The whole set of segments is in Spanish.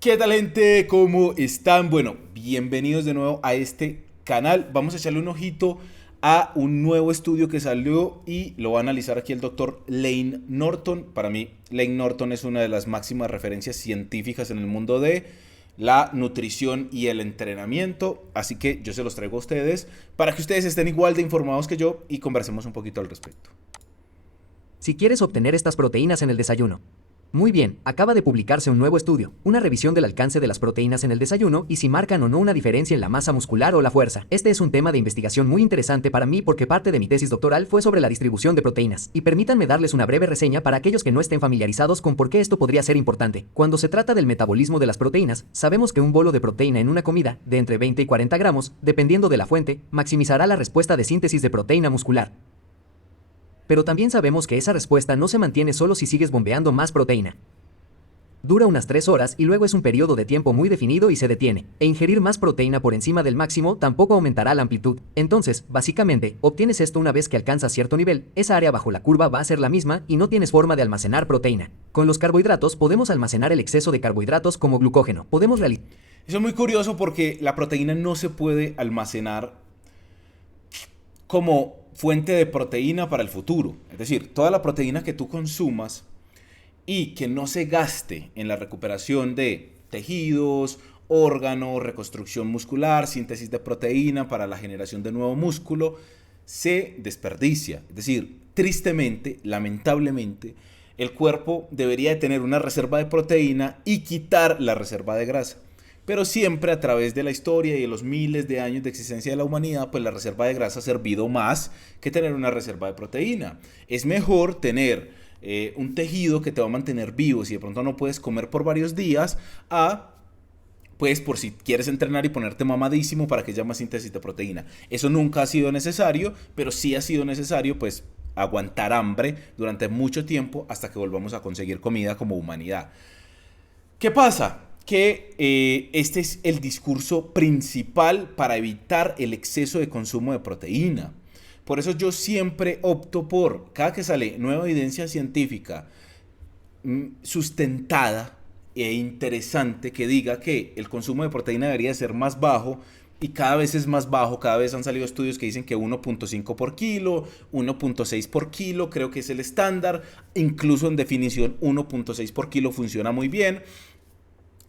¿Qué tal, gente? ¿Cómo están? Bueno, bienvenidos de nuevo a este canal. Vamos a echarle un ojito a un nuevo estudio que salió y lo va a analizar aquí el doctor Layne Norton. Para mí, Layne Norton es una de las máximas referencias científicas en el mundo de la nutrición y el entrenamiento. Así que yo se los traigo a ustedes para que ustedes estén igual de informados que yo y conversemos un poquito al respecto. Si quieres obtener estas proteínas en el desayuno. Muy bien, acaba de publicarse un nuevo estudio, una revisión del alcance de las proteínas en el desayuno y si marcan o no una diferencia en la masa muscular o la fuerza. Este es un tema de investigación muy interesante para mí porque parte de mi tesis doctoral fue sobre la distribución de proteínas. Y permítanme darles una breve reseña para aquellos que no estén familiarizados con por qué esto podría ser importante. Cuando se trata del metabolismo de las proteínas, sabemos que un bolo de proteína en una comida, de entre 20 y 40 gramos, dependiendo de la fuente, maximizará la respuesta de síntesis de proteína muscular. Pero también sabemos que esa respuesta no se mantiene solo si sigues bombeando más proteína. Dura unas 3 horas y luego es un periodo de tiempo muy definido y se detiene, e ingerir más proteína por encima del máximo tampoco aumentará la amplitud. Entonces, básicamente, obtienes esto una vez que alcanzas cierto nivel, esa área bajo la curva va a ser la misma y no tienes forma de almacenar proteína. Con los carbohidratos podemos almacenar el exceso de carbohidratos como glucógeno. Podemos realizar. Eso es muy curioso porque la proteína no se puede almacenar como fuente de proteína para el futuro. Es decir, toda la proteína que tú consumas y que no se gaste en la recuperación de tejidos, órganos, reconstrucción muscular, síntesis de proteína para la generación de nuevo músculo, se desperdicia. Es decir, tristemente, lamentablemente, el cuerpo debería de tener una reserva de proteína y quitar la reserva de grasa. Pero siempre a través de la historia y de los miles de años de existencia de la humanidad, pues la reserva de grasa ha servido más que tener una reserva de proteína. Es mejor tener un tejido que te va a mantener vivo si de pronto no puedes comer por varios días, pues por si quieres entrenar y ponerte mamadísimo para que haya más síntesis de proteína. Eso nunca ha sido necesario, pero sí ha sido necesario pues aguantar hambre durante mucho tiempo hasta que volvamos a conseguir comida como humanidad. ¿Qué pasa? Que este es el discurso principal para evitar el exceso de consumo de proteína. Por eso yo siempre opto por, cada que sale nueva evidencia científica sustentada e interesante que diga que el consumo de proteína debería ser más bajo, y cada vez es más bajo, cada vez han salido estudios que dicen que 1.5 por kilo, 1.6 por kilo, creo que es el estándar, incluso en definición 1.6 por kilo funciona muy bien.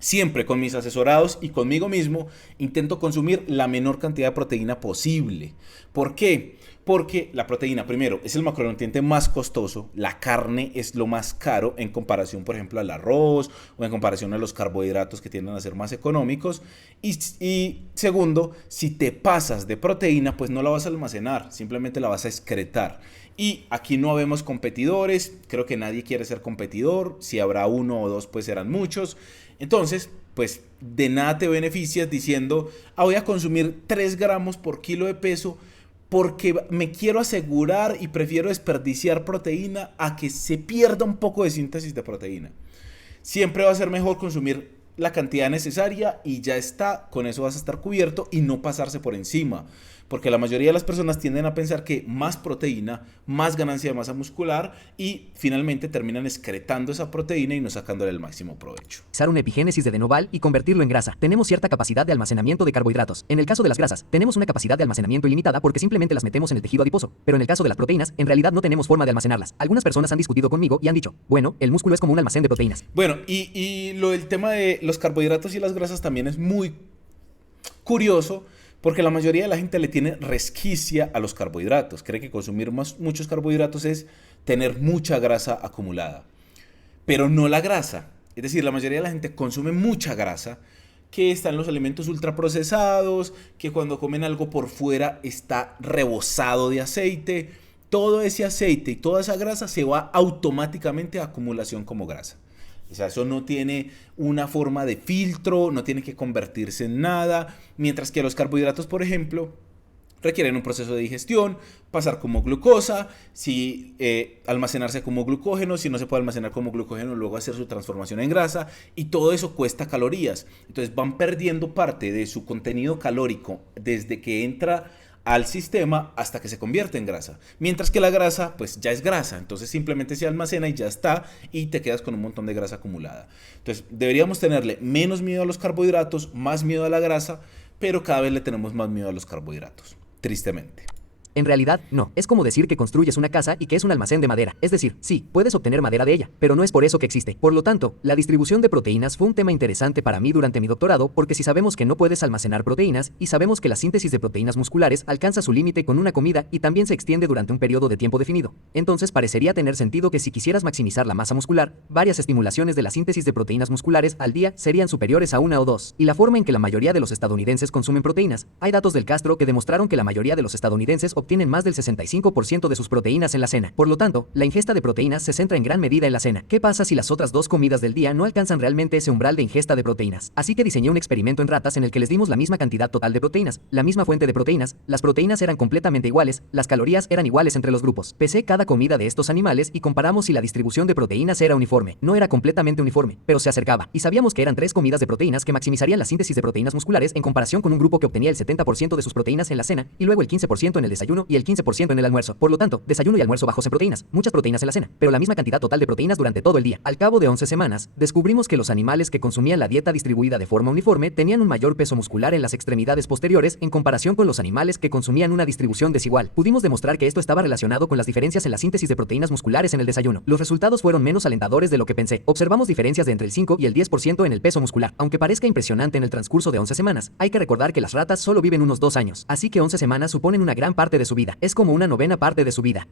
Siempre con mis asesorados y conmigo mismo intento consumir la menor cantidad de proteína posible. ¿Por qué? Porque la proteína, primero, es el macronutriente más costoso. La carne es lo más caro en comparación, por ejemplo, al arroz o en comparación a los carbohidratos que tienden a ser más económicos. Y segundo, si te pasas de proteína, pues no la vas a almacenar, simplemente la vas a excretar. Y aquí no habemos competidores, creo que nadie quiere ser competidor. Si habrá uno o dos, pues serán muchos. Entonces, pues de nada te beneficias diciendo, voy a consumir 3 gramos por kilo de peso porque me quiero asegurar y prefiero desperdiciar proteína a que se pierda un poco de síntesis de proteína. Siempre va a ser mejor consumir la cantidad necesaria y ya está, con eso vas a estar cubierto y no pasarse por encima. Porque la mayoría de las personas tienden a pensar que más proteína, más ganancia de masa muscular y finalmente terminan excretando esa proteína y no sacándole el máximo provecho. Una epigénesis de de noval y convertirlo en grasa. Tenemos cierta capacidad de almacenamiento de carbohidratos. En el caso de las grasas, tenemos una capacidad de almacenamiento ilimitada porque simplemente las metemos en el tejido adiposo. Pero en el caso de las proteínas, en realidad no tenemos forma de almacenarlas. Algunas personas han discutido conmigo y han dicho, bueno, el músculo es como un almacén de proteínas. Bueno, y lo del tema de los carbohidratos y las grasas también es muy curioso porque la mayoría de la gente le tiene resquicia a los carbohidratos. Cree que consumir muchos carbohidratos es tener mucha grasa acumulada, pero no la grasa. Es decir, la mayoría de la gente consume mucha grasa que está en los alimentos ultraprocesados, que cuando comen algo por fuera está rebosado de aceite. Todo ese aceite y toda esa grasa se va automáticamente a acumulación como grasa. O sea, eso no tiene una forma de filtro, no tiene que convertirse en nada, mientras que los carbohidratos, por ejemplo, requieren un proceso de digestión, pasar como glucosa, almacenarse como glucógeno, si no se puede almacenar como glucógeno, luego hacer su transformación en grasa, y todo eso cuesta calorías. Entonces van perdiendo parte de su contenido calórico desde que entra al sistema hasta que se convierte en grasa. Mientras que la grasa, pues ya es grasa, entonces simplemente se almacena y ya está, y te quedas con un montón de grasa acumulada. Entonces deberíamos tenerle menos miedo a los carbohidratos, más miedo a la grasa, pero cada vez le tenemos más miedo a los carbohidratos, tristemente. En realidad, no. Es como decir que construyes una casa y que es un almacén de madera. Es decir, sí, puedes obtener madera de ella, pero no es por eso que existe. Por lo tanto, la distribución de proteínas fue un tema interesante para mí durante mi doctorado, porque si sabemos que no puedes almacenar proteínas y sabemos que la síntesis de proteínas musculares alcanza su límite con una comida y también se extiende durante un periodo de tiempo definido, entonces parecería tener sentido que si quisieras maximizar la masa muscular, varias estimulaciones de la síntesis de proteínas musculares al día serían superiores a una o dos. Y la forma en que la mayoría de los estadounidenses consumen proteínas, hay datos del Castro que demostraron que la mayoría de los estadounidenses obtienen más del 65% de sus proteínas en la cena. Por lo tanto, la ingesta de proteínas se centra en gran medida en la cena. ¿Qué pasa si las otras dos comidas del día no alcanzan realmente ese umbral de ingesta de proteínas? Así que diseñé un experimento en ratas en el que les dimos la misma cantidad total de proteínas, la misma fuente de proteínas, las proteínas eran completamente iguales, las calorías eran iguales entre los grupos. Pesé cada comida de estos animales y comparamos si la distribución de proteínas era uniforme. No era completamente uniforme, pero se acercaba. Y sabíamos que eran 3 comidas de proteínas que maximizarían la síntesis de proteínas musculares en comparación con un grupo que obtenía el 70% de sus proteínas en la cena y luego el 15% en el desayuno y el 15% en el almuerzo. Por lo tanto, desayuno y almuerzo bajos en proteínas, muchas proteínas en la cena, pero la misma cantidad total de proteínas durante todo el día. Al cabo de 11 semanas, descubrimos que los animales que consumían la dieta distribuida de forma uniforme tenían un mayor peso muscular en las extremidades posteriores en comparación con los animales que consumían una distribución desigual. Pudimos demostrar que esto estaba relacionado con las diferencias en la síntesis de proteínas musculares en el desayuno. Los resultados fueron menos alentadores de lo que pensé. Observamos diferencias de entre el 5 y el 10% en el peso muscular. Aunque parezca impresionante en el transcurso de 11 semanas, hay que recordar que las ratas solo viven unos 2 años, así que 11 semanas suponen una gran parte de su vida. Es como una novena parte de su vida.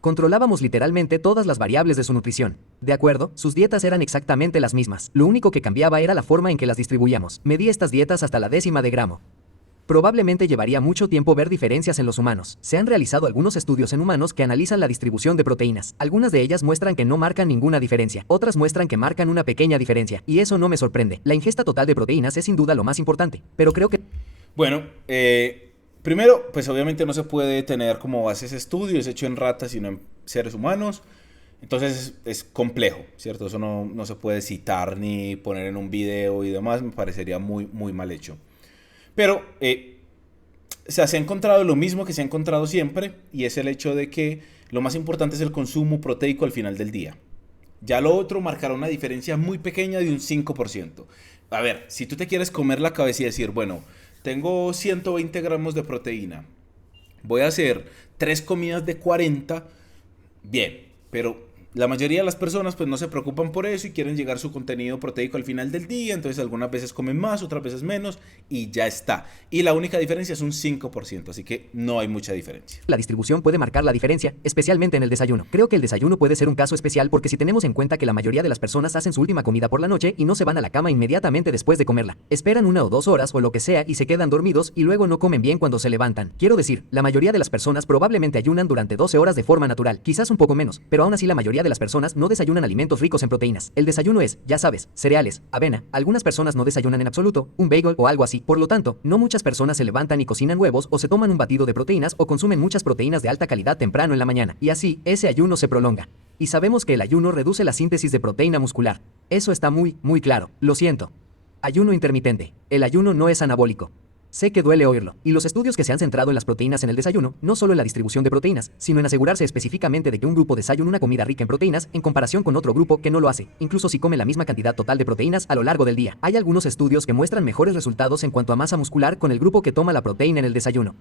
Controlábamos literalmente todas las variables de su nutrición. De acuerdo, sus dietas eran exactamente las mismas. Lo único que cambiaba era la forma en que las distribuíamos. Medí estas dietas hasta la décima de gramo. Probablemente llevaría mucho tiempo ver diferencias en los humanos. Se han realizado algunos estudios en humanos que analizan la distribución de proteínas. Algunas de ellas muestran que no marcan ninguna diferencia. Otras muestran que marcan una pequeña diferencia. Y eso no me sorprende. La ingesta total de proteínas es sin duda lo más importante. Pero creo que... Bueno, primero, pues obviamente no se puede tener como bases estudios hecho en ratas sino en seres humanos. Entonces es complejo, ¿cierto? Eso no se puede citar ni poner en un video y demás. Me parecería muy, muy mal hecho. Pero se ha encontrado lo mismo que se ha encontrado siempre, y es el hecho de que lo más importante es el consumo proteico al final del día. Ya lo otro marcará una diferencia muy pequeña de un 5%. A ver, si tú te quieres comer la cabeza y decir, bueno, tengo 120 gramos de proteína, voy a hacer 3 comidas de 40, bien, pero la mayoría de las personas pues no se preocupan por eso y quieren llegar su contenido proteico al final del día, entonces algunas veces comen más, otras veces menos y ya está. Y la única diferencia es un 5%, así que no hay mucha diferencia. La distribución puede marcar la diferencia, especialmente en el desayuno. Creo que el desayuno puede ser un caso especial porque si tenemos en cuenta que la mayoría de las personas hacen su última comida por la noche y no se van a la cama inmediatamente después de comerla. Esperan 1 o 2 horas o lo que sea y se quedan dormidos y luego no comen bien cuando se levantan. Quiero decir, la mayoría de las personas probablemente ayunan durante 12 horas de forma natural, quizás un poco menos, pero aún así la mayoría de las personas no desayunan alimentos ricos en proteínas. El desayuno es, ya sabes, cereales, avena. Algunas personas no desayunan en absoluto, un bagel o algo así. Por lo tanto, no muchas personas se levantan y cocinan huevos o se toman un batido de proteínas o consumen muchas proteínas de alta calidad temprano en la mañana. Y así, ese ayuno se prolonga. Y sabemos que el ayuno reduce la síntesis de proteína muscular. Eso está muy, muy claro. Lo siento. Ayuno intermitente. El ayuno no es anabólico. Sé que duele oírlo, y los estudios que se han centrado en las proteínas en el desayuno, no solo en la distribución de proteínas, sino en asegurarse específicamente de que un grupo desayuna una comida rica en proteínas en comparación con otro grupo que no lo hace, incluso si come la misma cantidad total de proteínas a lo largo del día. Hay algunos estudios que muestran mejores resultados en cuanto a masa muscular con el grupo que toma la proteína en el desayuno.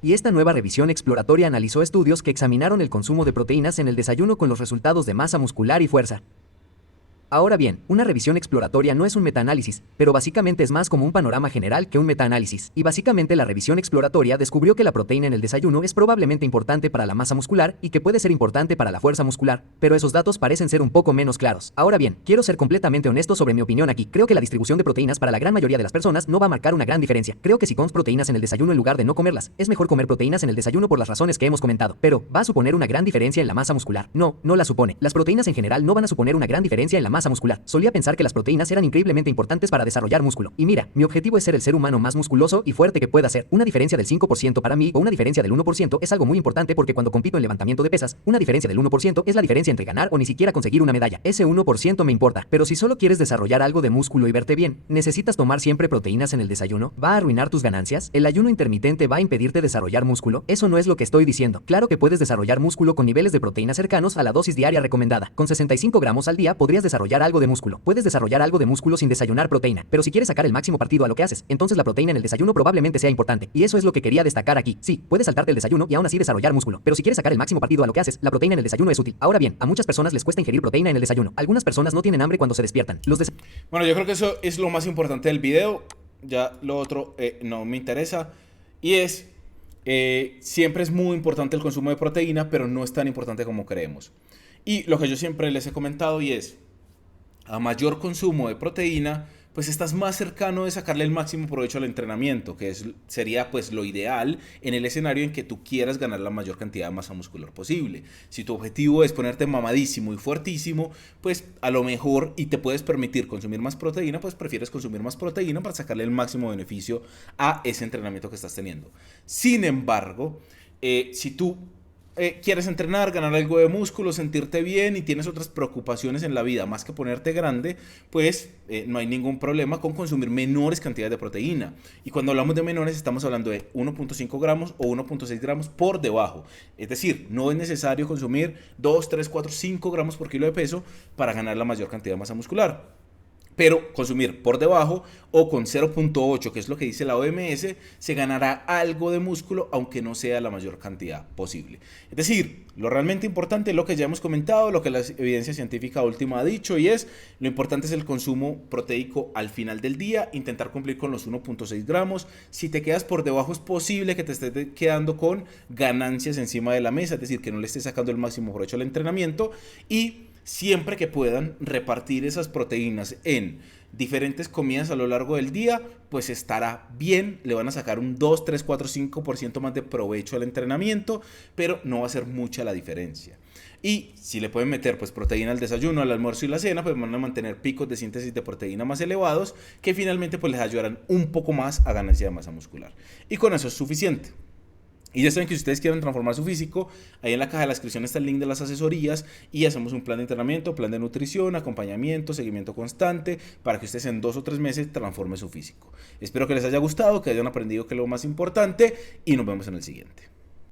Y esta nueva revisión exploratoria analizó estudios que examinaron el consumo de proteínas en el desayuno con los resultados de masa muscular y fuerza. Ahora bien, una revisión exploratoria no es un metaanálisis, pero básicamente es más como un panorama general que un metaanálisis. Y básicamente la revisión exploratoria descubrió que la proteína en el desayuno es probablemente importante para la masa muscular y que puede ser importante para la fuerza muscular, pero esos datos parecen ser un poco menos claros. Ahora bien, quiero ser completamente honesto sobre mi opinión aquí. Creo que la distribución de proteínas para la gran mayoría de las personas no va a marcar una gran diferencia. Creo que si comes proteínas en el desayuno en lugar de no comerlas, es mejor comer proteínas en el desayuno por las razones que hemos comentado. Pero, ¿va a suponer una gran diferencia en la masa muscular? No, no la supone. Las proteínas en general no van a suponer una gran diferencia en la masa masa muscular. Solía pensar que las proteínas eran increíblemente importantes para desarrollar músculo. Y mira, mi objetivo es ser el ser humano más musculoso y fuerte que pueda ser. Una diferencia del 5% para mí o una diferencia del 1% es algo muy importante porque cuando compito en levantamiento de pesas, una diferencia del 1% es la diferencia entre ganar o ni siquiera conseguir una medalla. Ese 1% me importa. Pero si solo quieres desarrollar algo de músculo y verte bien, ¿necesitas tomar siempre proteínas en el desayuno? ¿Va a arruinar tus ganancias? ¿El ayuno intermitente va a impedirte desarrollar músculo? Eso no es lo que estoy diciendo. Claro que puedes desarrollar músculo con niveles de proteína cercanos a la dosis diaria recomendada. Con 65 gramos al día podrías desarrollar algo de músculo. Puedes desarrollar algo de músculo sin desayunar proteína, pero si quieres sacar el máximo partido a lo que haces, entonces la proteína en el desayuno probablemente sea importante. Y eso es lo que quería destacar aquí. Sí, puedes saltarte el desayuno y aún así desarrollar músculo, pero si quieres sacar el máximo partido a lo que haces, la proteína en el desayuno es útil. Ahora bien, a muchas personas les cuesta ingerir proteína en el desayuno. Algunas personas no tienen hambre cuando se despiertan. Bueno, yo creo que eso es lo más importante del video. Ya lo otro no me interesa. Y es, siempre es muy importante el consumo de proteína, pero no es tan importante como creemos. Y lo que yo siempre les he comentado y es, a mayor consumo de proteína, pues estás más cercano de sacarle el máximo provecho al entrenamiento, que sería pues lo ideal en el escenario en que tú quieras ganar la mayor cantidad de masa muscular posible. Si tu objetivo es ponerte mamadísimo y fuertísimo, pues a lo mejor y te puedes permitir consumir más proteína, pues prefieres consumir más proteína para sacarle el máximo beneficio a ese entrenamiento que estás teniendo. Sin embargo, si tú quieres entrenar, ganar algo de músculo, sentirte bien y tienes otras preocupaciones en la vida más que ponerte grande, pues no hay ningún problema con consumir menores cantidades de proteína. Y cuando hablamos de menores estamos hablando de 1.5 gramos o 1.6 gramos por debajo. Es decir, no es necesario consumir 2, 3, 4, 5 gramos por kilo de peso para ganar la mayor cantidad de masa muscular. Pero consumir por debajo o con 0.8, que es lo que dice la OMS, se ganará algo de músculo, aunque no sea la mayor cantidad posible. Es decir, lo realmente importante es lo que ya hemos comentado, lo que la evidencia científica última ha dicho, y es, lo importante es el consumo proteico al final del día, intentar cumplir con los 1.6 gramos. Si te quedas por debajo, es posible que te estés quedando con ganancias encima de la mesa, es decir, que no le estés sacando el máximo provecho al entrenamiento, y siempre que puedan repartir esas proteínas en diferentes comidas a lo largo del día, pues estará bien, le van a sacar un 2, 3, 4, 5% más de provecho al entrenamiento, pero no va a ser mucha la diferencia. Y si le pueden meter pues proteína al desayuno, al almuerzo y la cena, pues van a mantener picos de síntesis de proteína más elevados, que finalmente pues les ayudarán un poco más a ganancia de masa muscular. Y con eso es suficiente. Y ya saben que si ustedes quieren transformar su físico, ahí en la caja de la descripción está el link de las asesorías y hacemos un plan de entrenamiento, plan de nutrición, acompañamiento, seguimiento constante para que ustedes en 2 o 3 meses transformen su físico. Espero que les haya gustado, que hayan aprendido que es lo más importante y nos vemos en el siguiente.